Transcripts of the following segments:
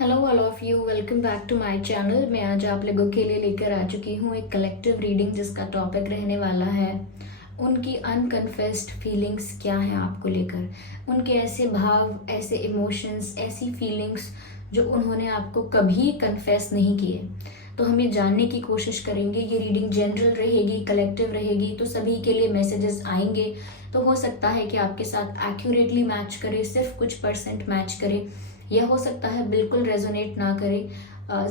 Hello all of you, welcome back to my channel. मैं आज आप लोगों के लिए लेकर आ चुकी हूँ एक कलेक्टिव रीडिंग जिसका टॉपिक रहने वाला है उनकी अनकन्फेस्ड फीलिंग्स क्या हैं आपको लेकर। उनके ऐसे भाव, ऐसे इमोशंस, ऐसी फीलिंग्स जो उन्होंने आपको कभी कन्फेस नहीं किए। तो हम ये जानने की कोशिश करेंगे। ये रीडिंग जनरल रहेगी, कलेक्टिव रहेगी, तो सभी के लिए मैसेजेस आएंगे। तो हो सकता है कि आपके साथ एक्यूरेटली मैच करे, सिर्फ कुछ परसेंट मैच करे, यह हो सकता है बिल्कुल रेजोनेट ना करे।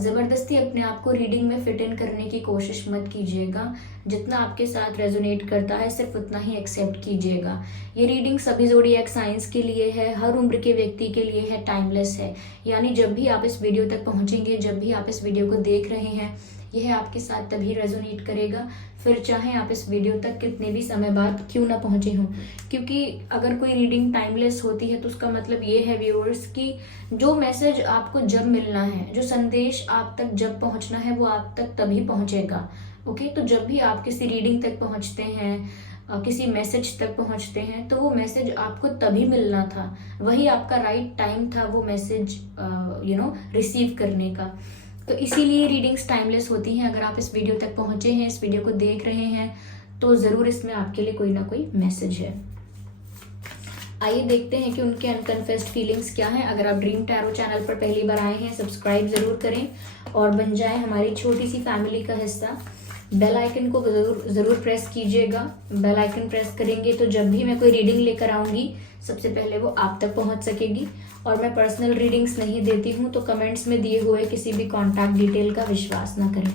ज़बरदस्ती अपने आप को रीडिंग में फिट इन करने की कोशिश मत कीजिएगा। जितना आपके साथ रेजोनेट करता है सिर्फ उतना ही एक्सेप्ट कीजिएगा। ये रीडिंग सभी ज़ोडिएक साइंस के लिए है, हर उम्र के व्यक्ति के लिए है, टाइमलेस है। यानी जब भी आप इस वीडियो तक पहुंचेंगे, जब भी आप इस वीडियो को देख रहे हैं, यह आपके साथ तभी रेजोनेट करेगा, फिर चाहे आप इस वीडियो तक कितने भी समय बाद क्यों ना पहुंचे हों। क्योंकि अगर कोई रीडिंग टाइमलेस होती है तो उसका मतलब ये है व्यूअर्स कि जो मैसेज आपको जब मिलना है, जो संदेश आप तक जब पहुंचना है, वो आप तक तभी पहुंचेगा। ओके, तो जब भी आप किसी रीडिंग तक पहुंचते हैं, किसी मैसेज तक पहुंचते हैं, तो वो मैसेज आपको तभी मिलना था, वही आपका राइट टाइम था वो मैसेज रिसीव करने का। तो इसीलिए रीडिंग्स टाइमलेस होती हैं। अगर आप इस वीडियो तक पहुंचे हैं, इस वीडियो को देख रहे हैं, तो ज़रूर इसमें आपके लिए कोई ना कोई मैसेज है। आइए देखते हैं कि उनके अनकन्फेस्ड फीलिंग्स क्या हैं। अगर आप ड्रीम टैरो चैनल पर पहली बार आए हैं, सब्सक्राइब ज़रूर करें और बन जाए हमारी छोटी सी फैमिली का हिस्सा। बेल आइकन को ज़रूर प्रेस कीजिएगा। बेल आइकन प्रेस करेंगे तो जब भी मैं कोई रीडिंग लेकर आऊँगी, सबसे पहले वो आप तक पहुँच सकेगी। और मैं पर्सनल रीडिंग्स नहीं देती हूँ, तो कमेंट्स में दिए हुए किसी भी कॉन्टैक्ट डिटेल का विश्वास ना करें।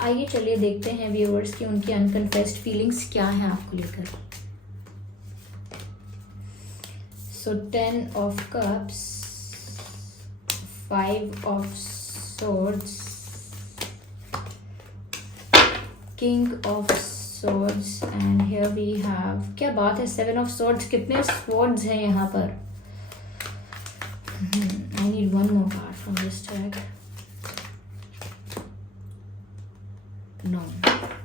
आइए चलिए देखते हैं व्यूअर्स की उनकी अनकन्फेस्ड फीलिंग्स क्या हैं आपको लेकर। So 10 of Cups, 5 of Swords, King of Swords, and here we have, क्या बात है, 7 of Swords। कितने swords हैं यहाँ पर? I need one more card from this deck. No,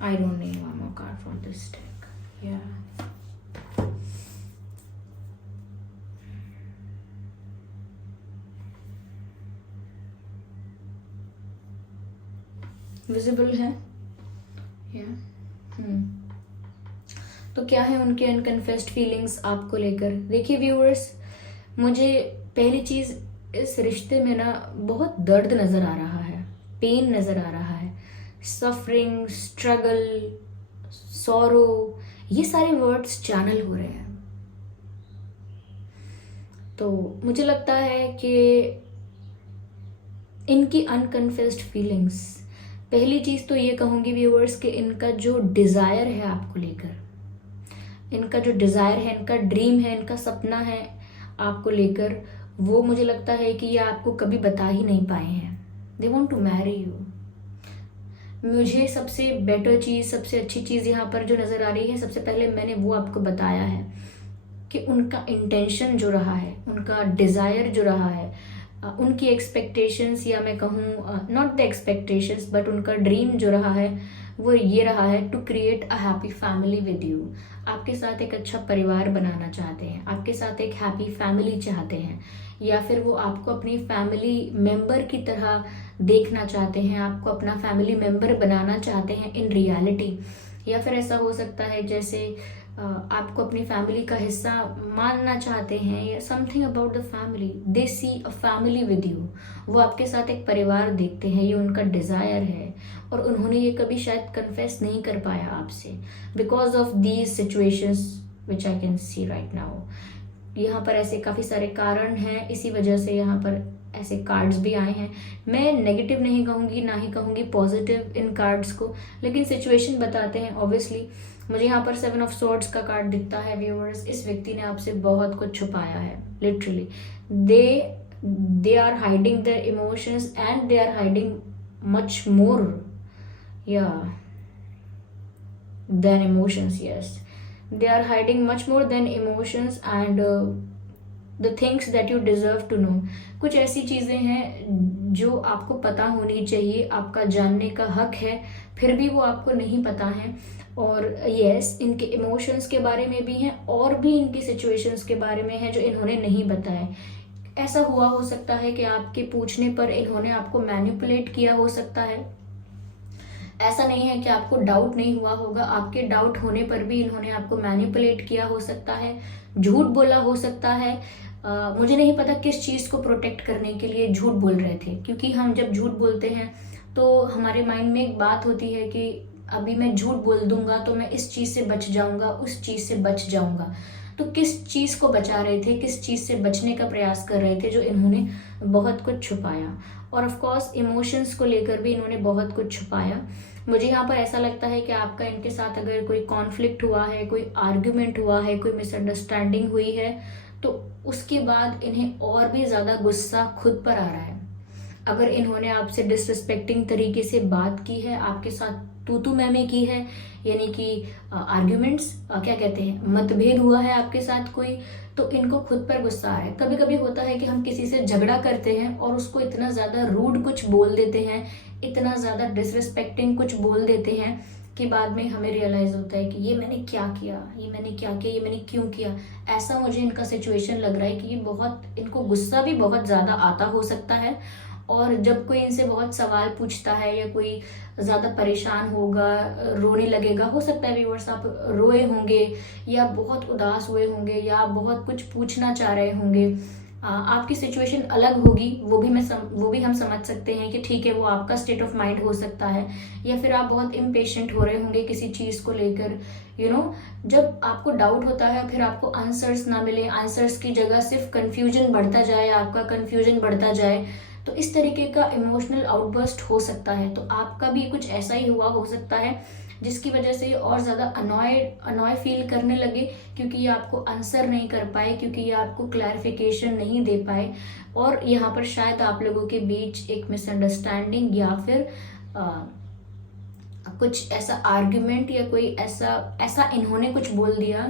I don't need one more card from this deck. Yeah. Visible है या तो क्या है उनके अनकन्फेस्ड फीलिंग्स आपको लेकर। देखिए व्यूअर्स, मुझे पहली चीज इस रिश्ते में ना बहुत दर्द नजर आ रहा है, पेन नजर आ रहा है, सफरिंग, स्ट्रगल, सॉरो, ये सारे वर्ड्स चैनल हो रहे हैं। तो मुझे लगता है कि इनकी अनकन्फेस्ड फीलिंग्स, पहली चीज तो ये कहूंगी व्यूअर्स कि इनका जो डिजायर है आपको लेकर, इनका जो डिजायर है, इनका ड्रीम है, इनका सपना है आपको लेकर, वो मुझे लगता है कि ये आपको कभी बता ही नहीं पाए हैं। They want to marry you. मुझे सबसे बेटर चीज, सबसे अच्छी चीज यहाँ पर जो नजर आ रही है, सबसे पहले मैंने वो आपको बताया है कि उनका इंटेंशन जो रहा है, उनका डिजायर जो रहा है, उनकी एक्सपेक्टेशंस, या मैं कहूँ नॉट द एक्सपेक्टेशंस बट उनका ड्रीम जो रहा है वो ये रहा है to create a happy family with you. आपके साथ एक अच्छा परिवार बनाना चाहते हैं, आपके साथ एक हैप्पी फैमिली चाहते हैं, या फिर वो आपको अपनी फैमिली मेंबर की तरह देखना चाहते हैं, आपको अपना फैमिली मेंबर बनाना चाहते हैं इन रियलिटी। या फिर ऐसा हो सकता है जैसे आपको अपनी फैमिली का हिस्सा मानना चाहते हैं, या something about the family, they see a family with you. वो आपके साथ एक परिवार देखते हैं, ये उनका डिजायर है, और उन्होंने ये कभी शायद कन्फेस नहीं कर पाया आपसे because of these situations which I can see right now. यहाँ पर ऐसे काफी सारे कारण हैं, इसी वजह से यहाँ पर ऐसे कार्ड्स भी आए हैं। मैं नेगेटिव नहीं कहूंगी, ना ही कहूंगी पॉजिटिव इन कार्ड्स को, लेकिन सिचुएशन बताते हैं। ऑब्वियसली मुझे यहाँ पर 7 ऑफ स्वॉर्ड्स का कार्ड दिखता है व्यूअर्स। इस व्यक्ति ने आपसे बहुत कुछ छुपाया है, literally. They are hiding their emotions and they are hiding much more than emotions. Yes, they are hiding much more than emotions and the things that you deserve to know. कुछ ऐसी चीजें हैं जो आपको पता होनी चाहिए, आपका जानने का हक है, फिर भी वो आपको नहीं पता है। और यस, इनके इमोशंस के बारे में भी हैं, और भी इनकी सिचुएशंस के बारे में है जो इन्होंने नहीं बताया। ऐसा हुआ हो सकता है कि आपके पूछने पर इन्होंने आपको मैनिपुलेट किया हो सकता है। ऐसा नहीं है कि आपको डाउट नहीं हुआ होगा, आपके डाउट होने पर भी इन्होंने आपको मैनिपुलेट किया हो सकता है, झूठ बोला हो सकता है। मुझे नहीं पता किस चीज़ को प्रोटेक्ट करने के लिए झूठ बोल रहे थे, क्योंकि हम जब झूठ बोलते हैं तो हमारे माइंड में एक बात होती है कि अभी मैं झूठ बोल दूंगा तो मैं इस चीज़ से बच जाऊंगा, उस चीज़ से बच जाऊंगा। तो किस चीज़ को बचा रहे थे, किस चीज़ से बचने का प्रयास कर रहे थे, जो इन्होंने बहुत कुछ छुपाया। और ऑफ कोर्स इमोशंस को लेकर भी इन्होंने बहुत कुछ छुपाया। मुझे यहाँ पर ऐसा लगता है कि आपका इनके साथ अगर कोई कॉन्फ्लिक्ट हुआ है, कोई आर्ग्यूमेंट हुआ है, कोई मिसअंडरस्टैंडिंग हुई है, तो उसके बाद इन्हें और भी ज़्यादा गुस्सा खुद पर आ रहा है। अगर इन्होंने आपसे डिसरिस्पेक्टिंग तरीके से बात की है, आपके साथ तू तू मैं की है, यानी कि आर्ग्यूमेंट्स, क्या कहते हैं, मतभेद हुआ है आपके साथ कोई, तो इनको खुद पर गुस्सा आ रहा है। कभी कभी होता है कि हम किसी से झगड़ा करते हैं और उसको इतना ज़्यादा रूड कुछ बोल देते हैं, इतना ज़्यादा डिसरिस्पेक्टिंग कुछ बोल देते हैं कि बाद में हमें रियलाइज़ होता है कि ये मैंने क्या किया, ये मैंने क्या किया, ये मैंने क्यों किया। ऐसा मुझे इनका सिचुएशन लग रहा है कि ये बहुत, इनको गुस्सा भी बहुत ज़्यादा आता हो सकता है। और जब कोई इनसे बहुत सवाल पूछता है या कोई ज़्यादा परेशान होगा, रोने लगेगा, हो सकता है व्यूअर्स आप रोए होंगे या बहुत उदास हुए होंगे या आप बहुत कुछ पूछना चाह रहे होंगे, आपकी सिचुएशन अलग होगी, वो भी हम समझ सकते हैं कि ठीक है, वो आपका स्टेट ऑफ माइंड हो सकता है। या फिर आप बहुत इम्पेशेंट हो रहे होंगे किसी चीज़ को लेकर, जब आपको डाउट होता है फिर आपको आंसर्स ना मिले, आंसर्स की जगह सिर्फ कन्फ्यूजन बढ़ता जाए, आपका कन्फ्यूजन बढ़ता जाए, तो इस तरीके का इमोशनल आउटबर्स्ट हो सकता है। तो आपका भी कुछ ऐसा ही हुआ हो सकता है, जिसकी वजह से ये और ज़्यादा अनॉय फील करने लगे, क्योंकि ये आपको आंसर नहीं कर पाए, क्योंकि ये आपको क्लैरिफिकेशन नहीं दे पाए। और यहाँ पर शायद आप लोगों के बीच एक मिसअंडरस्टैंडिंग या फिर कुछ ऐसा आर्ग्यूमेंट या कोई ऐसा इन्होंने कुछ बोल दिया,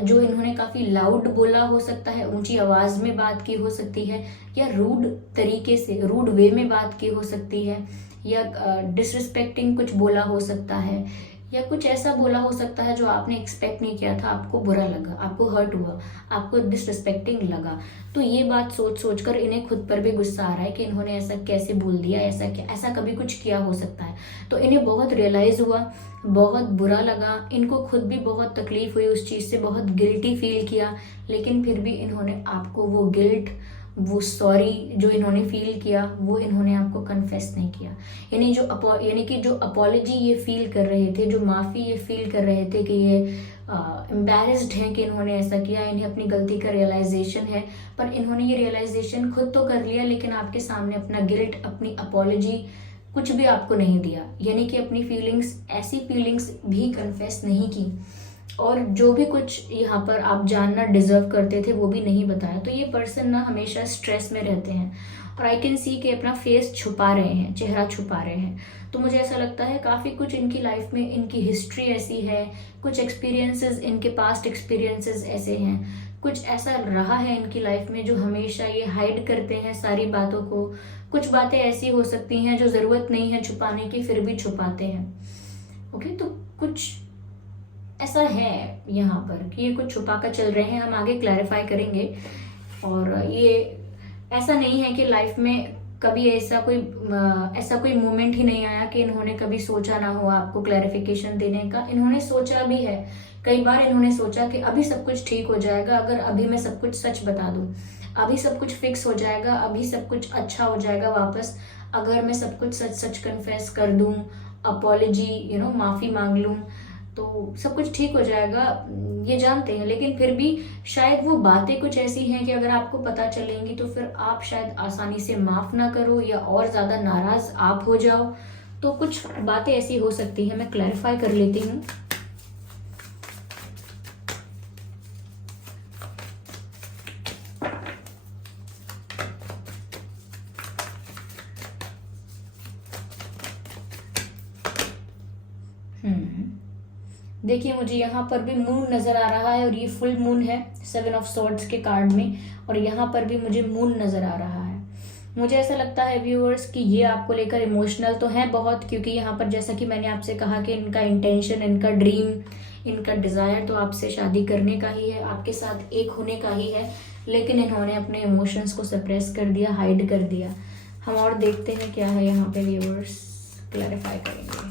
जो इन्होंने काफ़ी लाउड बोला हो सकता है, ऊंची आवाज़ में बात की हो सकती है, या रूड तरीके से, रूड वे में बात की हो सकती है, या डिसरिस्पेक्टिंग कुछ बोला हो सकता है, या कुछ ऐसा बोला हो सकता है जो आपने एक्सपेक्ट नहीं किया था, आपको बुरा लगा, आपको हर्ट हुआ, आपको डिसरिस्पेक्टिंग लगा। तो ये बात सोच सोच कर इन्हें खुद पर भी गुस्सा आ रहा है कि इन्होंने ऐसा कैसे बोल दिया, ऐसा कभी कुछ किया हो सकता है। तो इन्हें बहुत रियलाइज़ हुआ, बहुत बुरा लगा, इनको खुद भी बहुत तकलीफ हुई उस चीज़ से, बहुत गिल्टी फील किया, लेकिन फिर भी इन्होंने आपको वो गिल्ट, वो सॉरी जो इन्होंने फील किया, वो इन्होंने आपको कन्फेस नहीं किया। यानी कि जो अपॉलजी ये फील कर रहे थे, जो माफ़ी ये फील कर रहे थे कि ये एम्बैरेस्ड हैं कि इन्होंने ऐसा किया, इन्हें अपनी गलती का रियलाइजेशन है, पर इन्होंने ये रियलाइजेशन खुद तो कर लिया, लेकिन आपके सामने अपना गिल्ट, अपनी अपॉलजी कुछ भी आपको नहीं दिया, यानी कि अपनी फीलिंग्स, ऐसी फीलिंग्स भी कन्फेस नहीं की, और जो भी कुछ यहाँ पर आप जानना डिजर्व करते थे वो भी नहीं बताया। तो ये पर्सन ना हमेशा स्ट्रेस में रहते हैं, और आई कैन सी कि अपना फेस छुपा रहे हैं, चेहरा छुपा रहे हैं। तो मुझे ऐसा लगता है काफ़ी कुछ इनकी लाइफ में, इनकी हिस्ट्री ऐसी है, कुछ एक्सपीरियंसेस, इनके पास्ट एक्सपीरियंसेस ऐसे हैं, कुछ ऐसा रहा है इनकी लाइफ में जो हमेशा ये हाइड करते हैं सारी बातों को। कुछ बातें ऐसी हो सकती हैं जो ज़रूरत नहीं है छुपाने की, फिर भी छुपाते हैं। ओके, तो कुछ ऐसा है यहाँ पर कि ये कुछ छुपा कर चल रहे हैं, हम आगे क्लैरिफाई करेंगे। और ये ऐसा नहीं है कि लाइफ में कभी ऐसा कोई मोमेंट ही नहीं आया कि इन्होंने कभी सोचा ना हो आपको क्लैरिफिकेशन देने का। इन्होंने सोचा भी है, कई बार इन्होंने सोचा कि अभी सब कुछ ठीक हो जाएगा, अगर अभी मैं सब कुछ सच बता दूं, अभी सब कुछ फिक्स हो जाएगा, अभी सब कुछ अच्छा हो जाएगा वापस, अगर मैं सब कुछ सच सच कन्फेस कर दूं, अपॉलजी माफ़ी मांग लूं, तो सब कुछ ठीक हो जाएगा, ये जानते हैं। लेकिन फिर भी शायद वो बातें कुछ ऐसी हैं कि अगर आपको पता चलेंगी तो फिर आप शायद आसानी से माफ़ ना करो, या और ज़्यादा नाराज़ आप हो जाओ। तो कुछ बातें ऐसी हो सकती हैं, मैं क्लैरिफाई कर लेती हूँ। देखिए, मुझे यहाँ पर भी मून नज़र आ रहा है, और ये फुल मून है 7 ऑफ सॉर्ड्स के कार्ड में, और यहाँ पर भी मुझे मून नज़र आ रहा है। मुझे ऐसा लगता है व्यूअर्स कि ये आपको लेकर इमोशनल तो है बहुत, क्योंकि यहाँ पर जैसा कि मैंने आपसे कहा कि इनका इंटेंशन, इनका ड्रीम, इनका डिज़ायर तो आपसे शादी करने का ही है, आपके साथ एक होने का ही है। लेकिन इन्होंने अपने इमोशंस को सप्रेस कर दिया, हाइड कर दिया। हम और देखते हैं क्या है यहाँ पे, व्यूअर्स क्लैरिफाई करेंगे।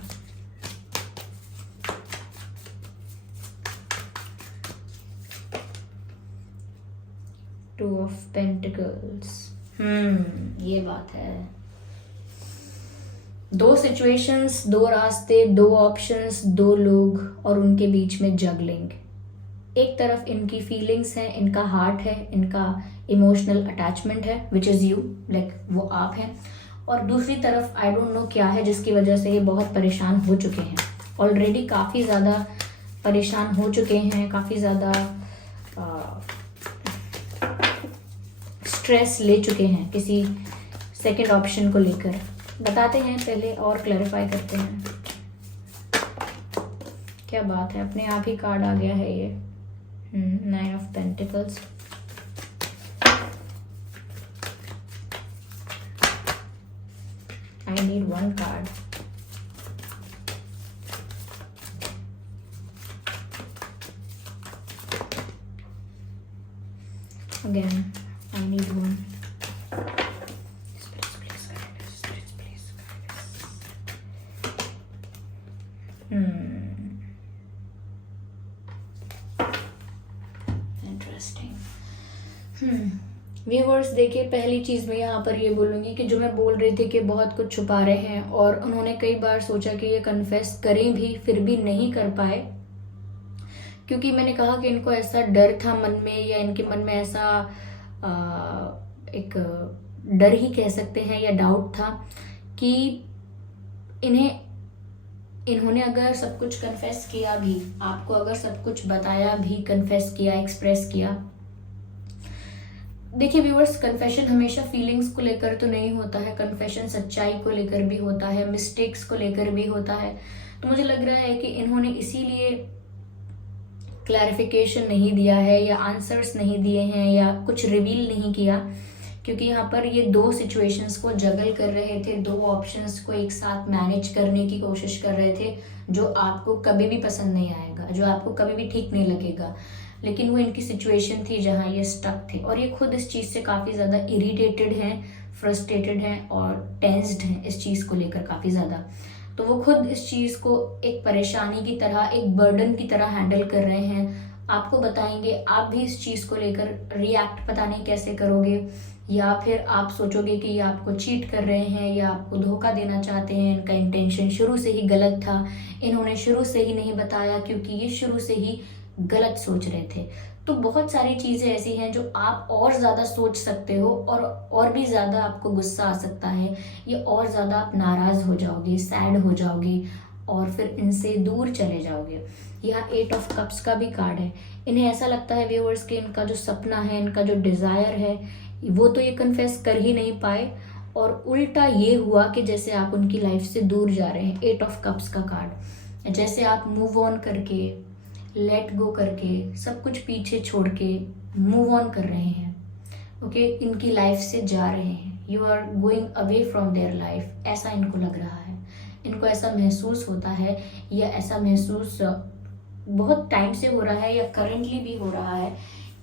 टू ऑफ पेंटिकल्स, ये बात है। दो सिचुएशंस, दो रास्ते, दो ऑप्शंस, दो लोग और उनके बीच में जगलिंग। एक तरफ इनकी फीलिंग्स हैं, इनका हार्ट है, इनका इमोशनल अटैचमेंट है विच इज़ यू, लाइक वो आप हैं। और दूसरी तरफ आई डोंट नो क्या है जिसकी वजह से ये बहुत परेशान हो चुके हैं, ऑलरेडी काफ़ी ज़्यादा परेशान हो चुके हैं, काफ़ी ज़्यादा स्ट्रेस ले चुके हैं किसी सेकंड ऑप्शन को लेकर। बताते हैं पहले और क्लैरिफाई करते हैं क्या बात है। अपने आप ही कार्ड आ गया है ये, 9 of pentacles. I need one card. Again, I need one. Spirits, please guide us. Spirits, please guide us. Interesting. Viewers देखिए, पहली चीज़ मैं यहाँ पर ये बोलूँगी कि जो मैं बोल रही थी कि बहुत कुछ छुपा रहे हैं और उन्होंने कई बार सोचा कि ये कन्फेस करें भी, फिर भी नहीं कर पाए, क्योंकि मैंने कहा कि इनको ऐसा डर था मन में, या इनके मन में ऐसा एक डर ही कह सकते हैं या डाउट था कि इन्होंने अगर सब कुछ कन्फेस किया भी, आपको अगर सब कुछ बताया भी, कन्फेस किया, एक्सप्रेस किया। देखिए व्यूअर्स, कन्फेशन हमेशा फीलिंग्स को लेकर तो नहीं होता है, कन्फेशन सच्चाई को लेकर भी होता है, मिस्टेक्स को लेकर भी होता है। तो मुझे लग रहा है कि इन्होंने इसीलिए क्लैरिफिकेशन नहीं दिया है या आंसर्स नहीं दिए हैं या कुछ रिवील नहीं किया, क्योंकि यहाँ पर ये दो सिचुएशंस को जगल कर रहे थे, दो ऑप्शंस को एक साथ मैनेज करने की कोशिश कर रहे थे, जो आपको कभी भी पसंद नहीं आएगा, जो आपको कभी भी ठीक नहीं लगेगा। लेकिन वो इनकी सिचुएशन थी जहाँ ये स्टक थे, और ये खुद इस चीज़ से काफ़ी ज़्यादा इरिटेटेड हैं, फ्रस्ट्रेटेड हैं और टेंस्ड हैं इस चीज़ को लेकर काफ़ी ज़्यादा। तो वो खुद इस चीज़ को एक परेशानी की तरह, एक बर्डन की तरह हैंडल कर रहे हैं। आपको बताएंगे, आप भी इस चीज़ को लेकर रिएक्ट पता नहीं कैसे करोगे, या फिर आप सोचोगे कि ये आपको चीट कर रहे हैं या आपको धोखा देना चाहते हैं। इनका इंटेंशन शुरू से ही गलत था, इन्होंने शुरू से ही नहीं बताया क्योंकि ये शुरू से ही गलत सोच रहे थे। तो बहुत सारी चीज़ें ऐसी हैं जो आप और ज़्यादा सोच सकते हो, और भी ज़्यादा आपको गुस्सा आ सकता है, ये और ज़्यादा आप नाराज़ हो जाओगे, सैड हो जाओगे और फिर इनसे दूर चले जाओगे। यहाँ 8 ऑफ कप्स का भी कार्ड है। इन्हें ऐसा लगता है व्यूअर्स कि इनका जो सपना है, इनका जो डिज़ायर है, वो तो ये कन्फेस कर ही नहीं पाए, और उल्टा ये हुआ कि जैसे आप उनकी लाइफ से दूर जा रहे हैं। 8 ऑफ कप्स का कार्ड, जैसे आप मूव ऑन करके, लेट गो करके, सब कुछ पीछे छोड़ के मूव ऑन कर रहे हैं, ओके, इनकी लाइफ से जा रहे हैं, you are going away from their life, ऐसा इनको लग रहा है, इनको ऐसा महसूस होता है, या ऐसा महसूस बहुत टाइम से हो रहा है या करंटली भी हो रहा है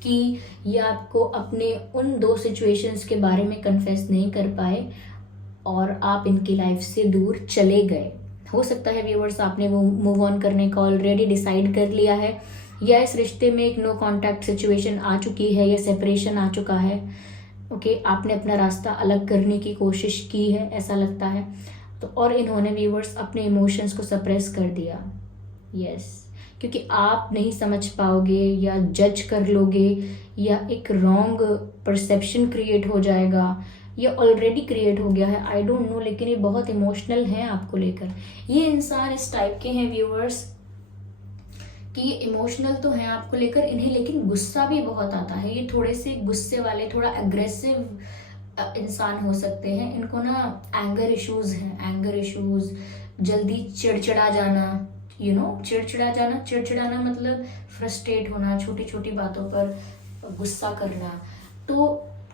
कि ये आपको अपने उन दो सिचुएशंस के बारे में कन्फेस नहीं कर पाए और आप इनकी लाइफ से दूर चले गए। हो सकता है व्यूअर्स आपने वो मूव ऑन करने का ऑलरेडी डिसाइड कर लिया है, या इस रिश्ते में एक नो कॉन्टैक्ट सिचुएशन आ चुकी है या सेपरेशन आ चुका है, ओके, आपने अपना रास्ता अलग करने की कोशिश की है ऐसा लगता है। तो और इन्होंने व्यूअर्स अपने इमोशंस को सप्रेस कर दिया, यस, क्योंकि आप नहीं समझ पाओगे या जज कर लोगे, या एक रॉन्ग परसेप्शन क्रिएट हो जाएगा, ये ऑलरेडी क्रिएट हो गया है, आई डोंट नो, लेकिन ये बहुत इमोशनल हैं आपको लेकर। ये इंसान इस टाइप के हैं व्यूअर्स कि ये इमोशनल तो हैं आपको लेकर, इन्हें लेकिन गुस्सा भी बहुत आता है। ये थोड़े से गुस्से वाले, थोड़ा अग्रेसिव इंसान हो सकते हैं। इनको ना एंगर इश्यूज हैं, एंगर इश्यूज, जल्दी चिड़चिड़ा जाना, चिड़चिड़ाना मतलब फ्रस्ट्रेट होना, छोटी छोटी बातों पर गुस्सा करना। तो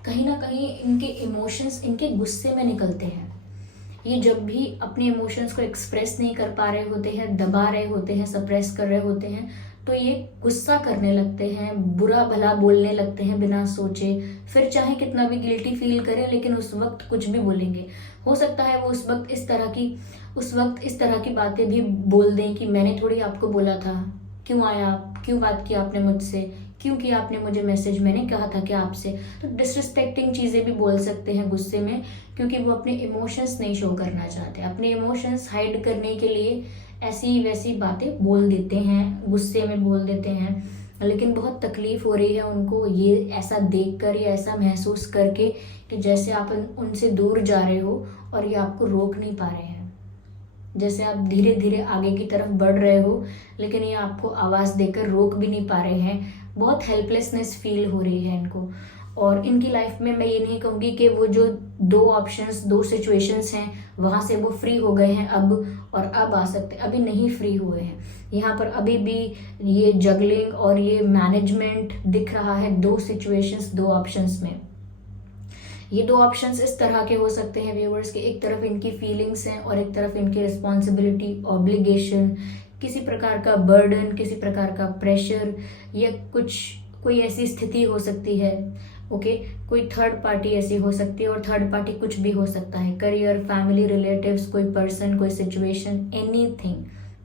कहीं ना कहीं इनके इमोशंस इनके गुस्से में निकलते हैं। ये जब भी अपने इमोशंस को एक्सप्रेस नहीं कर पा रहे होते हैं, दबा रहे होते हैं, सप्रेस कर रहे होते हैं, तो ये गुस्सा करने लगते हैं, बुरा भला बोलने लगते हैं बिना सोचे। फिर चाहे कितना भी गिल्टी फील करें, लेकिन उस वक्त कुछ भी बोलेंगे। हो सकता है वो उस वक्त इस तरह की बातें भी बोल दें कि मैंने थोड़ी आपको बोला था, क्यों आया आप, क्यों बात की आपने मुझसे, क्यों किया आपने मुझे मैसेज, मैंने कहा था क्या आपसे। तो डिसरिस्पेक्टिंग चीज़ें भी बोल सकते हैं गुस्से में, क्योंकि वो अपने इमोशंस नहीं शो करना चाहते। अपने इमोशंस हाइड करने के लिए ऐसी वैसी बातें बोल देते हैं, गुस्से में बोल देते हैं। लेकिन बहुत तकलीफ हो रही है उनको ये ऐसा देखकर या ऐसा महसूस करके कि जैसे आप उनसे दूर जा रहे हो और ये आपको रोक नहीं पा रहे हैं। जैसे आप धीरे धीरे आगे की तरफ बढ़ रहे हो, लेकिन ये आपको आवाज़ देकर रोक भी नहीं पा रहे हैं। बहुत हेल्पलेसनेस फील हो रही है इनको। और इनकी लाइफ में मैं ये नहीं कहूँगी कि वो जो दो सिचुएशंस हैं वहाँ से वो फ्री हो गए हैं अब आ सकते, अभी नहीं फ्री हुए हैं। यहाँ पर अभी भी ये जगलिंग और ये मैनेजमेंट दिख रहा है दो सिचुएशंस, दो ऑप्शंस में। ये दो ऑप्शंस इस तरह के हो सकते हैं व्यूअर्स के एक तरफ इनकी फीलिंग्स हैं और एक तरफ इनकी रिस्पॉन्सिबिलिटी, ऑब्लिगेशन, किसी प्रकार का बर्डन, किसी प्रकार का प्रेशर, या कोई ऐसी स्थिति हो सकती है। ओके, कोई थर्ड पार्टी ऐसी हो सकती है, और थर्ड पार्टी कुछ भी हो सकता है, करियर, फैमिली, रिलेटिव्स, कोई पर्सन, कोई सिचुएशन,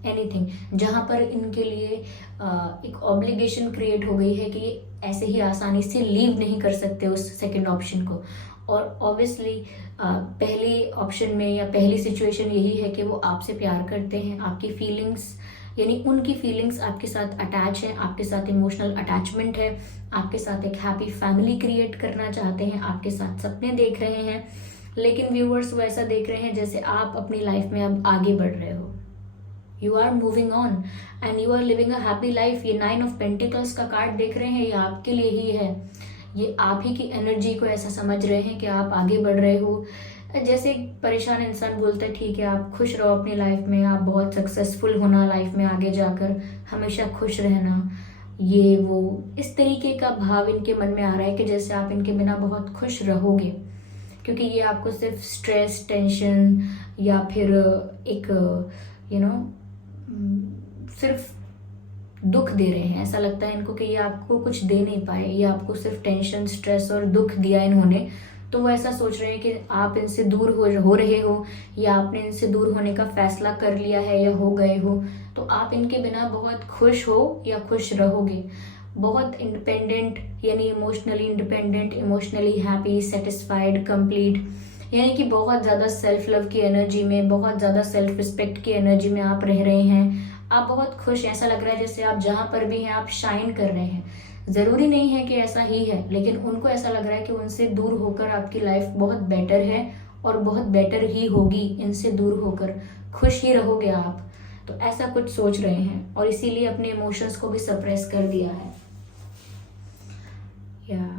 एनीथिंग जहाँ पर इनके लिए एक ऑब्लिगेशन क्रिएट हो गई है कि ऐसे ही आसानी से लीव नहीं कर सकते उस सेकंड ऑप्शन को। और ऑब्वियसली पहली ऑप्शन में या पहली सिचुएशन यही है कि वो आपसे प्यार करते हैं, आपकी फीलिंग्स यानी उनकी फीलिंग्स आपके साथ अटैच है, आपके साथ इमोशनल अटैचमेंट है, आपके साथ एक हैप्पी फैमिली क्रिएट करना चाहते हैं, आपके साथ सपने देख रहे हैं। लेकिन व्यूअर्स वो ऐसा देख रहे हैं जैसे आप अपनी लाइफ में अब आगे बढ़ रहे हो, you are moving on and you are living a happy life. ये 9 ऑफ पेंटिकल्स का कार्ड देख रहे हैं, ये आपके लिए ही है। ये आप ही की एनर्जी को ऐसा समझ रहे हैं कि आप आगे बढ़ रहे हो। जैसे एक परेशान इंसान बोलता है ठीक है आप खुश रहो अपनी लाइफ में, आप बहुत सक्सेसफुल होना लाइफ में आगे जाकर, हमेशा खुश रहना, ये वो इस तरीके का भाव इनके मन में आ रहा है कि जैसे आप इनके बिना बहुत खुश रहोगे, क्योंकि ये आपको सिर्फ स्ट्रेस, टेंशन या फिर एक सिर्फ दुख दे रहे हैं। ऐसा लगता है इनको कि ये आपको कुछ दे नहीं पाए, ये आपको सिर्फ टेंशन, स्ट्रेस और दुख दिया इन्होंने। तो वो ऐसा सोच रहे हैं कि आप इनसे दूर हो रहे हो, या आपने इनसे दूर होने का फैसला कर लिया है या हो गए हो, तो आप इनके बिना बहुत खुश हो या खुश रहोगे। बहुत इंडिपेंडेंट यानी emotionally independent, emotionally happy, satisfied, complete, यानी कि बहुत ज़्यादा सेल्फ लव की एनर्जी में, बहुत ज़्यादा सेल्फ रिस्पेक्ट की एनर्जी में आप रह रहे हैं। आप बहुत खुश हैं, ऐसा लग रहा है जैसे आप जहाँ पर भी हैं आप शाइन कर रहे हैं। ज़रूरी नहीं है कि ऐसा ही है, लेकिन उनको ऐसा लग रहा है कि उनसे दूर होकर आपकी लाइफ बहुत बेटर है और बहुत बेटर ही होगी। इनसे दूर होकर खुश ही रहोगे आप, तो ऐसा कुछ सोच रहे हैं और इसीलिए अपने इमोशंस को भी सप्रेस कर दिया है। या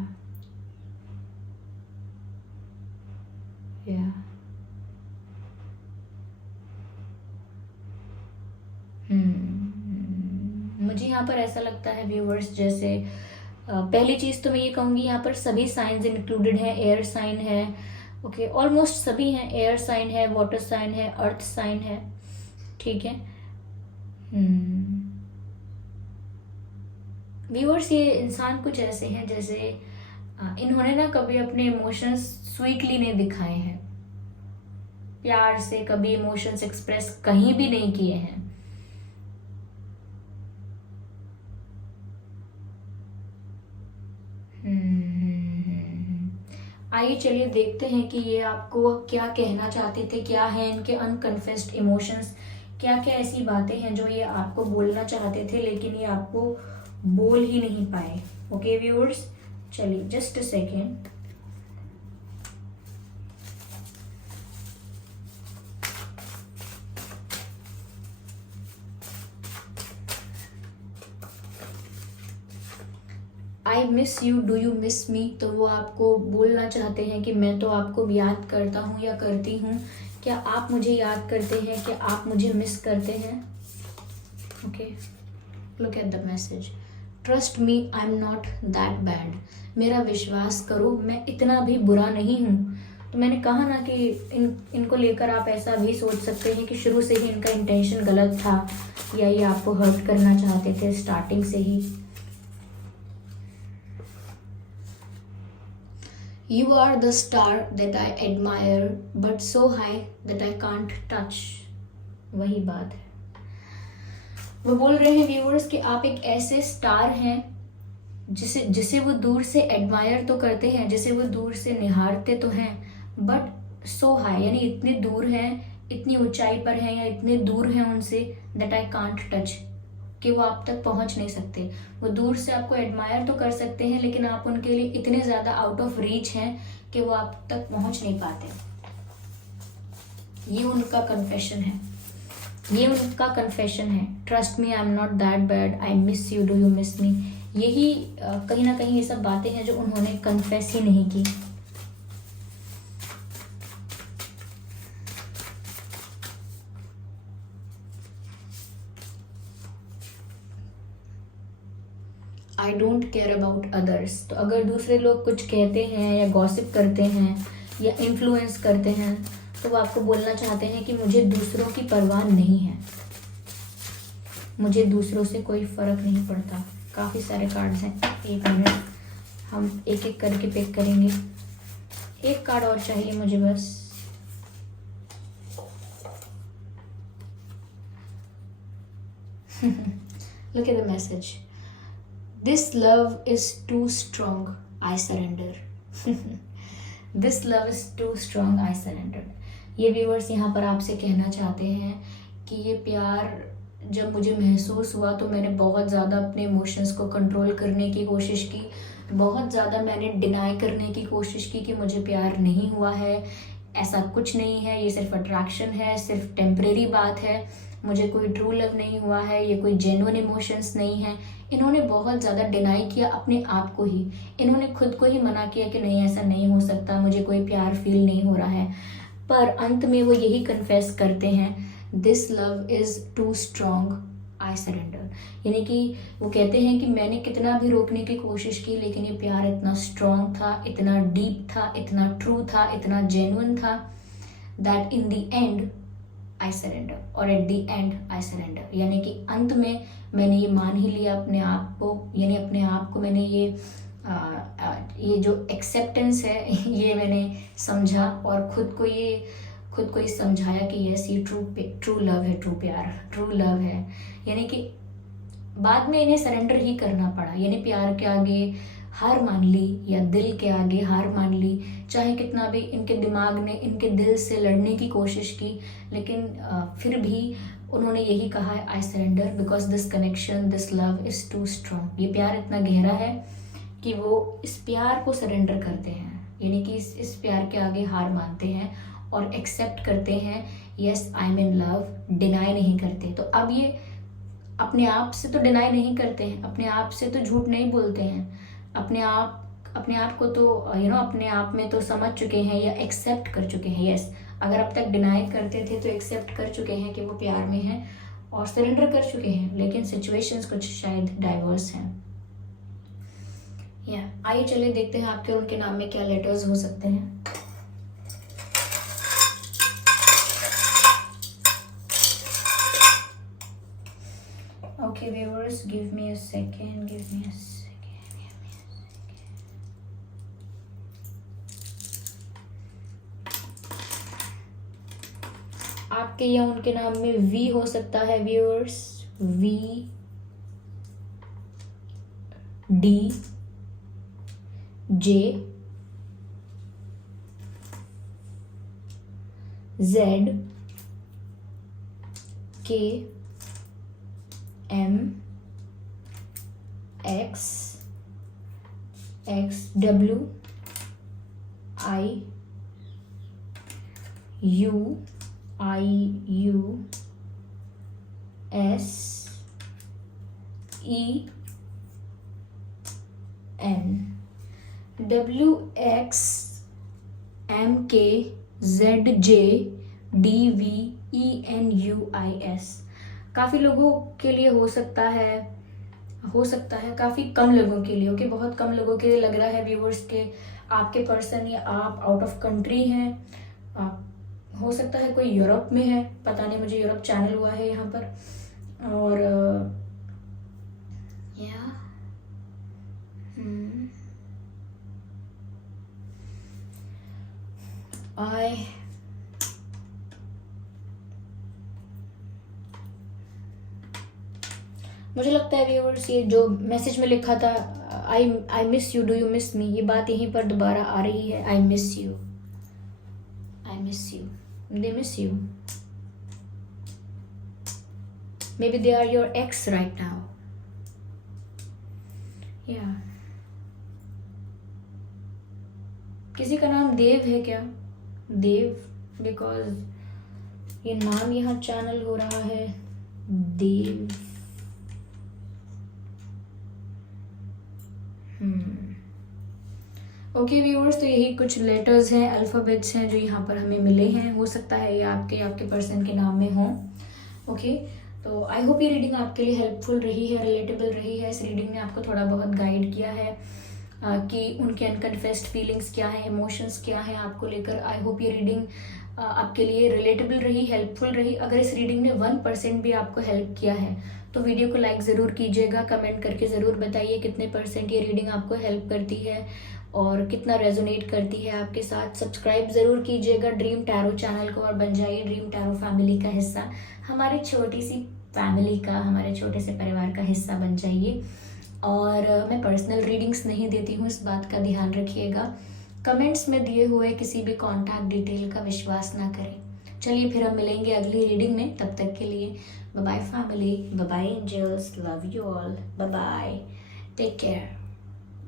मुझे यहाँ पर ऐसा लगता है व्यूअर्स, जैसे पहली चीज़ तो मैं ये कहूँगी यहाँ पर सभी साइंस इंक्लूडेड हैं। एयर साइन है, ओके, ऑलमोस्ट सभी हैं। एयर साइन है, वाटर साइन है, अर्थ साइन है, ठीक है। व्यूअर्स ये इंसान कुछ ऐसे हैं जैसे इन्होंने ना कभी अपने इमोशंस स्वीटली नहीं दिखाए हैं, प्यार से कभी इमोशंस एक्सप्रेस कहीं भी नहीं किए हैं। आइए चलिए देखते हैं कि ये आपको क्या कहना चाहते थे, क्या है इनके अनकन्फेस्ड इमोशंस, क्या क्या ऐसी बातें हैं जो ये आपको बोलना चाहते थे लेकिन ये आपको बोल ही नहीं पाए। ओके व्यूअर्स, चलिए just a second. I miss you, do you miss मी, तो वो आपको बोलना चाहते हैं कि मैं तो आपको याद करता हूँ या करती हूँ, क्या आप मुझे याद करते हैं, क्या आप मुझे मिस करते हैं। Okay, look at the message, trust me I am not that bad, मेरा विश्वास करो मैं इतना भी बुरा नहीं हूँ। तो मैंने कहा ना कि इनको लेकर आप ऐसा भी सोच सकते हैं कि शुरू से ही इनका इंटेंशन गलत था, या ये आपको हर्ट करना चाहते थे स्टार्टिंग से ही। You are the star that I admire, but so high that I can't touch। वही बात है, वो बोल रहे हैं व्यूअर्स कि आप एक ऐसे स्टार हैं जिसे जिसे वो दूर से एडमायर तो करते हैं, जिसे वो दूर से निहारते तो हैं, बट सो हाई यानी इतने दूर हैं, इतनी ऊंचाई पर हैं या इतने दूर हैं उनसे, दैट आई कांट टच, कि वो आप तक पहुंच नहीं सकते। वो दूर से आपको एडमायर तो कर सकते हैं, लेकिन आप उनके लिए इतने ज़्यादा आउट ऑफ रीच हैं कि वो आप तक पहुंच नहीं पाते। ये उनका कन्फेशन है, ये उनका कन्फेशन है। Trust me, I am not that bad, I miss you, do you miss मी। यही कहीं ना कहीं ये सब बातें हैं जो उन्होंने कन्फेस ही नहीं की। I don't care about others. तो अगर दूसरे लोग कुछ कहते हैं या गॉसिप करते हैं या इन्फ्लुएंस करते हैं, तो वो आपको बोलना चाहते हैं कि मुझे दूसरों की परवाह नहीं है, मुझे दूसरों से कोई फर्क नहीं पड़ता। काफ़ी सारे कार्ड्स हैं, एक मिनट हम एक एक करके पिक करेंगे। एक कार्ड और चाहिए मुझे बस। Look at the message. This love is too strong, I surrender. This love is too strong, I surrender. ये व्यूअर्स यहाँ पर आपसे कहना चाहते हैं कि ये प्यार जब मुझे महसूस हुआ तो मैंने बहुत ज़्यादा अपने इमोशंस को कंट्रोल करने की कोशिश की, बहुत ज़्यादा मैंने डिनाई करने की कोशिश की कि मुझे प्यार नहीं हुआ है, ऐसा कुछ नहीं है, ये सिर्फ अट्रैक्शन है, सिर्फ टेम्परेरी बात है, मुझे कोई ट्रू लव नहीं हुआ है, ये कोई जेन्युइन इमोशंस नहीं है। इन्होंने बहुत ज़्यादा डिनाई किया अपने आप को ही, इन्होंने खुद को ही मना किया कि नहीं ऐसा नहीं हो सकता, मुझे कोई प्यार फील नहीं हो रहा है। पर अंत में वो यही कन्फेस करते हैं, this love is too strong, I surrender. यानी कि वो कहते हैं कि मैंने कितना भी रोकने की कोशिश की, लेकिन ये प्यार इतना स्ट्रॉन्ग था, इतना डीप था, इतना ट्रू था, इतना जेन्युइन था, that in the end I surrender, और at the end I surrender. यानी कि अंत में मैंने ये मान ही लिया अपने आप को, यानी अपने आप को मैंने ये जो एक्सेप्टेंस है ये मैंने समझा, और खुद को ही समझाया कि यस ये ट्रू लव है, ट्रू प्यार, ट्रू लव है। यानी कि बाद में इन्हें सरेंडर ही करना पड़ा, यानी प्यार के आगे हार मान ली या दिल के आगे हार मान ली, चाहे कितना भी इनके दिमाग ने इनके दिल से लड़ने की कोशिश की, लेकिन फिर भी उन्होंने यही कहा है, I surrender because this connection, this love is too strong. ये प्यार इतना गहरा है कि वो इस प्यार को सरेंडर करते हैं, यानी कि इस प्यार के आगे हार मानते हैं और एक्सेप्ट करते हैं, yes I am in love, deny नहीं करते। तो अब ये अपने आप से तो डिनाई नहीं करते हैं, अपने आप से तो झूठ नहीं बोलते हैं, अपने आप को तो अपने आप में तो समझ चुके हैं या एक्सेप्ट कर चुके हैं। यस अगर अब तक डिनाई करते थे तो एक्सेप्ट कर चुके हैं कि वो प्यार में हैं और सरेंडर कर चुके हैं, लेकिन सिचुएशंस कुछ शायद डाइवर्स हैं। आइए चलिए देखते हैं आपके और उनके नाम में क्या लेटर्स हो सकते हैं। Okay viewers, give me a second. आपके या उनके नाम में वी हो सकता है viewers, V, D, J, Z, K, M, X, W, I, U, S, E, N, W, X, M, K, Z, J, D, V, E, N, U, I, S. काफ़ी लोगों के लिए हो सकता है, काफ़ी कम लोगों के लिए, ओके बहुत कम लोगों के लिए लग रहा है व्यूवर्स के आपके पर्सन या आप आउट ऑफ कंट्री हैं, हो सकता है कोई यूरोप में है, पता नहीं, मुझे यूरोप चैनल हुआ है यहाँ पर। और या मुझे लगता है व्यूअर्स, ये जो मैसेज में लिखा था I miss you, do you miss me, ये बात यहीं पर दोबारा आ रही है। I miss you, I miss you, they miss you, maybe they are your ex right now. या किसी का नाम देव है क्या? देव, बिकॉज ये नाम यहाँ चैनल हो रहा है देव। ओके व्यूअर्स, तो यही कुछ लेटर्स हैं, अल्फ़ाबेट्स हैं जो यहाँ पर हमें मिले हैं। हो सकता है ये आपके पर्सन के नाम में हों। ओके, तो आई होप ये रीडिंग आपके लिए हेल्पफुल रही है, रिलेटेबल रही है। इस रीडिंग ने आपको थोड़ा बहुत गाइड किया है कि उनके अनकन्फेस्ड फीलिंग्स क्या हैं, इमोशंस क्या हैं आपको लेकर। आई होप ये रीडिंग आपके लिए रिलेटेबल रही, हेल्पफुल रही। अगर इस रीडिंग ने 1% भी आपको हेल्प किया है तो वीडियो को लाइक ज़रूर कीजिएगा, कमेंट करके ज़रूर बताइए कितने % ये रीडिंग आपको हेल्प करती है और कितना रेजोनेट करती है आपके साथ। सब्सक्राइब ज़रूर कीजिएगा ड्रीम टैरो चैनल को और बन जाइए ड्रीम टैरो फैमिली का हिस्सा, हमारी छोटी सी फैमिली का, हमारे छोटे से परिवार का हिस्सा बन जाइए। और मैं पर्सनल रीडिंग्स नहीं देती हूँ, इस बात का ध्यान रखिएगा। कमेंट्स में दिए हुए किसी भी कॉन्टैक्ट डिटेल का विश्वास ना करें। चलिए फिर हम मिलेंगे अगली रीडिंग में, तब तक के लिए bye bye family, bye bye angels, love you all, bye bye, take care.